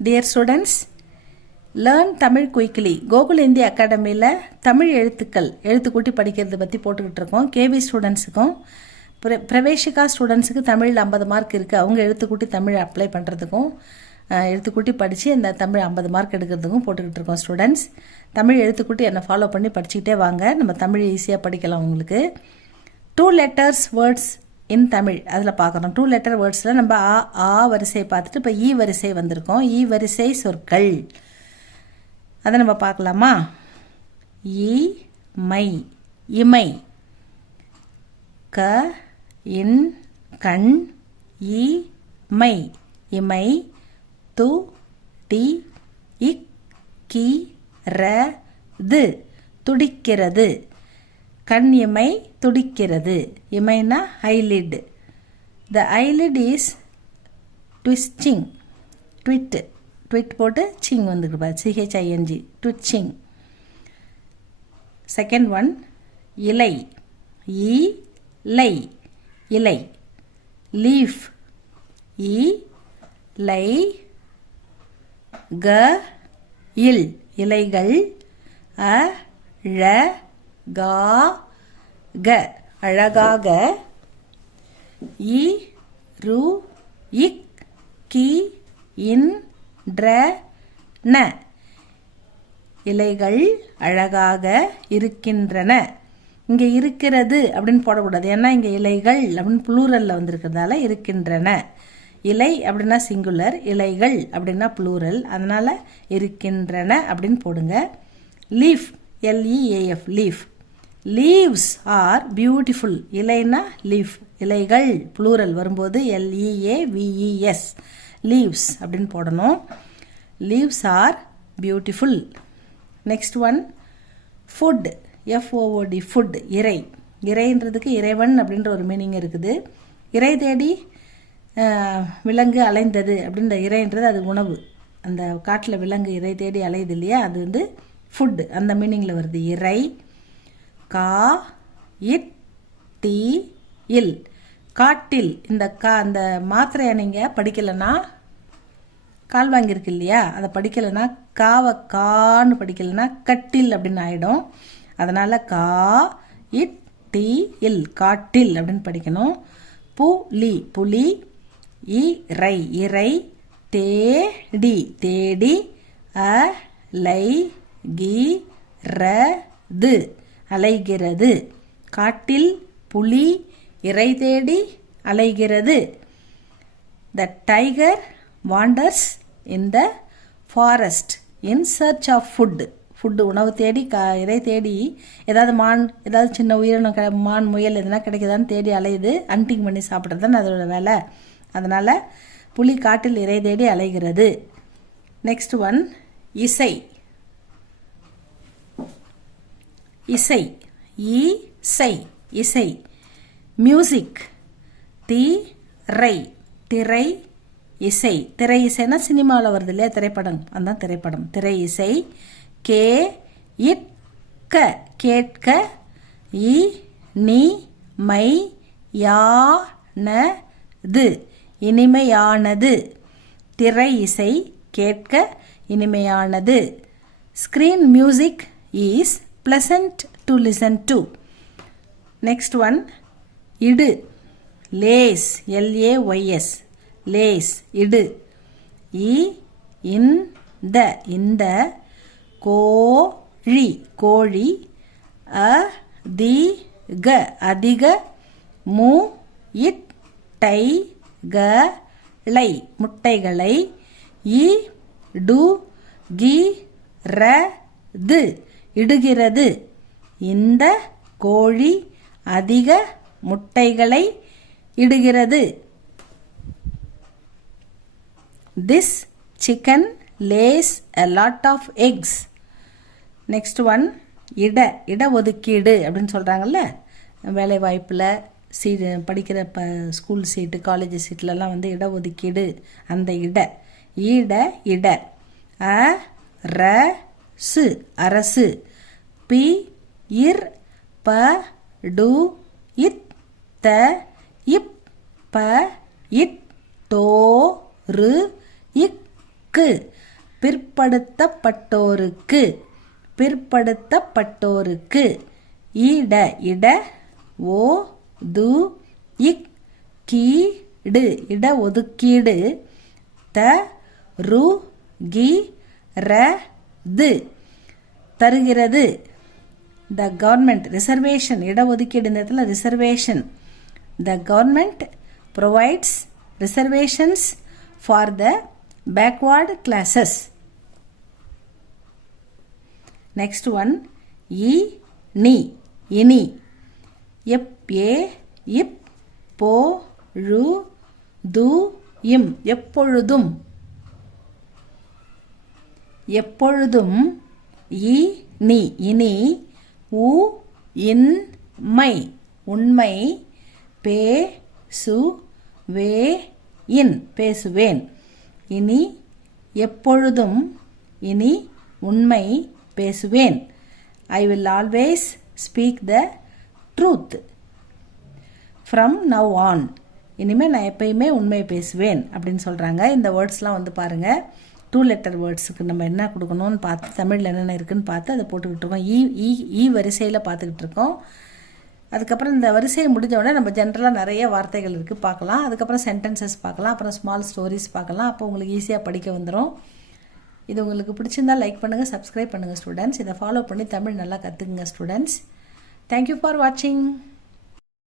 Dear students, learn Tamil quickly. Gokul இந்திய அகாடமியில் தமிழ் எழுத்துக்கூட்டி படிக்கிறது பற்றி போட்டுக்கிட்டு இருக்கோம். கேவி ஸ்டூடெண்ட்ஸுக்கும் பிரவேஷிகா ஸ்டூடெண்ட்ஸுக்கு தமிழில் 50 மார்க் இருக்குது. அவங்க எழுத்துக்கூட்டி தமிழ் அப்ளை பண்ணுறதுக்கும் எழுத்துக்கூட்டி படித்து அந்த தமிழ் 50 மார்க் எடுக்கிறதுக்கும் போட்டுக்கிட்டு இருக்கோம். ஸ்டூடெண்ட்ஸ் தமிழ் எழுத்துக்கூட்டி என்னை ஃபாலோ பண்ணி படிச்சுக்கிட்டே வாங்க. நம்ம தமிழ் ஈஸியாக படிக்கலாம். உங்களுக்கு 2 letters வேர்ட்ஸ் இன் தமிழ் அதில் பார்க்குறோம். 2 letter வேர்ட்ஸில் நம்ம ஆ வரிசையை பார்த்துட்டு இப்போ ஈ வரிசை வந்திருக்கோம். ஈ வரிசை சொற்கள் அதை நம்ம பார்க்கலாமா? ஈ மை இமை, க இன் கண் ஈ மை இமை, து டி இக் கி ர து துடிக்கிறது, கண் இமை துடிக்கிறது. இமைனா eyelid. The eyelid is twisting. ட்விட் போட்டு சிங் வந்துருக்கு பாரு, சிஹெச்ஐஎன்ஜி, ட்விச்சிங். செகண்ட் ஒன் இலை, இ லை இலை. லீஃப், இ லை க இல் இலைகள், அ ழ கா க அழகாக, இ ரு இக் கி இன் ட்ர ந இலைகள் அழகாக இருக்கின்றன. இங்கே இருக்கிறது அப்படின்னு போடக்கூடாது, ஏன்னா இங்கே இலைகள் அப்படின்னு ப்ளூரலில் வந்திருக்கிறதால இருக்கின்றன. இலை அப்படின்னா சிங்குலர், இலைகள் அப்படின்னா ப்ளூரல், அதனால் இருக்கின்றன அப்படின்னு போடுங்க. Leaf, LEAF leaf. Leaves are beautiful. இலைனா லீஃப், இலைகள் ப்ளூரல் வரும்போது LEAVES லீவ்ஸ் அப்படின்னு போடணும். Leaves are beautiful. Next one food, FOOD food இறை. இறைன்றதுக்கு இறைவன் அப்படின்ற ஒரு மீனிங் இருக்குது. இறை தேடி விலங்கு அலைந்தது அப்படின்ற இறைன்றது அது உணவு. அந்த காட்டில் விலங்கு இறை தேடி அலையுது இல்லையா, அது வந்து ஃபுட் அந்த மீனிங்கில் வருது. இறை. கா இட் டி இல் காட்டில். இந்த அந்த மாத்திரையை நீங்கள் படிக்கலைன்னா, கால் வாங்கியிருக்கு இல்லையா, அதை படிக்கலைன்னா காவை கான்னு படிக்கலைன்னா கட்டில் அப்படின்னு ஆகிடும். அதனால் கா இட் டி இல் காட்டில் அப்படின்னு படிக்கணும். புலி புலி, இறை இறை, தேடி தேடி, அ லை கி ர து அலைகிறது. காட்டில் புலி இறை தேடி அலைகிறது. The tiger wanders in the forest in search of food. Food உணவு தேடி இறை தேடி ஏதாவது மான், ஏதாவது சின்ன உயிரினம் மான் முயல் எதுனா கிடைக்குதான்னு தேடி அலையுது. ஹண்டிங் பண்ணி சாப்பிட்றது தான் அதோட வேலை. அதனால் புலி காட்டில் இறை தேடி அலைகிறது. நெக்ஸ்ட் ஒன் இசை. இசை, இசை இசை. மியூசிக், திரை திரை இசை. திரை இசைனா சினிமாவில் வருது இல்லையா, திரைப்படம், அதுதான் திரைப்படம். திரை இசை. கே இட் க கேட்க, இ நி மை யா ந து இனிமையானது. திரை இசை கேட்க இனிமையானது. Screen music is pleasant to listen to. Next one இடு. லேஸ், LAYS லேஸ் இடு. இந்த இந்த கோழி கோழி, அதிக அதிக, மு இட் டை க ளை முட்டைகளை, இடு கி ர து இடுகிறது. இந்த கோழி அதிக முட்டைகளை இடுகிறது. This chicken lays a lot of eggs. Next one இட ஒதுக்கீடு அப்படின்னு சொல்கிறாங்கல்ல, வேலை வாய்ப்பில் படிக்கிற ஸ்கூல் சீட்டு, காலேஜ் சீட்லலாம் வந்து இட ஒதுக்கீடு. அந்த இட அ ர சு அரசு, பி இர் ப டு இத் த இப் ப இட் டோ ரு இக் பிற்படுத்தப்பட்டோருக்கு பிற்படுத்தப்பட்டோருக்கு ஈட இட ஓ து இக் கீடு இட ஒதுக்கீடு த ரு கி ர து தருகிறது the government reservation இடஒதுக்கீடு இந்த இடத்துல reservation the government provides reservations for the backward classes. Next one நீ இனி எப் ஏ இப் போ ழு து இம் எப்பொழுதும் எப்பொழுதும் நீ இனி உ இன் மை உண்மை பே சு வே இன் பேசுவேன் இனி எப்பொழுதும் இனி உண்மை பேசுவேன் I will always speak the truth from now on இனிமேல் நான் எப்பயுமே உண்மை பேசுவேன் அப்படின்னு சொல்கிறாங்க. இந்த வேர்ட்ஸ்லாம் வந்து பாருங்கள் 2 letter வேர்ட்ஸுக்கு நம்ம என்ன கொடுக்கணும்னு பார்த்து தமிழில் என்னென்ன இருக்குதுன்னு பார்த்து அதை போட்டுக்கிட்டு இருக்கோம். ஈ வரிசையில் பார்த்துக்கிட்டு இருக்கோம். அதுக்கப்புறம் இந்த வரிசையை முடிஞ்ச உடனே நம்ம ஜென்ரலாக நிறைய வார்த்தைகள் இருக்குது பார்க்கலாம். அதுக்கப்புறம் சென்டென்சஸ் பார்க்கலாம், அப்புறம் ஸ்மால் ஸ்டோரிஸ் பார்க்கலாம். அப்போ உங்களுக்கு ஈஸியாக படிக்க வந்துடும். இது உங்களுக்கு பிடிச்சிருந்தால் லைக் பண்ணுங்கள், சப்ஸ்கிரைப் பண்ணுங்கள் ஸ்டூடெண்ட்ஸ். இதை ஃபாலோ பண்ணி தமிழ் நல்லா கற்றுக்குங்க ஸ்டூடெண்ட்ஸ். தேங்க்யூ ஃபார் வாட்சிங்.